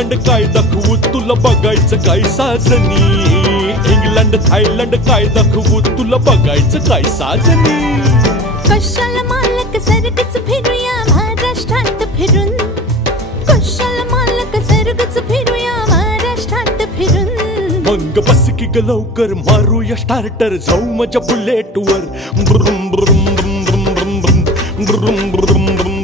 Thailand काय दाखवू तुला बघायचं काय साजनी इंग्लंड थायलंड काय दाखवू तुला बघायचं काय साजनी कशाला मालक सरगच फिरूया महाराष्ट्रात फिरून कशाला मालक सरगच फिरूया महाराष्ट्रात फिरून मग बस की ग लवकर मारूया स्टार्टर जाऊ माझ्या बुलेटवर ब्रुम ब्रुम ब्रुम ब्रुम ब्रुम ब्रुम ब्रुम ब्रुम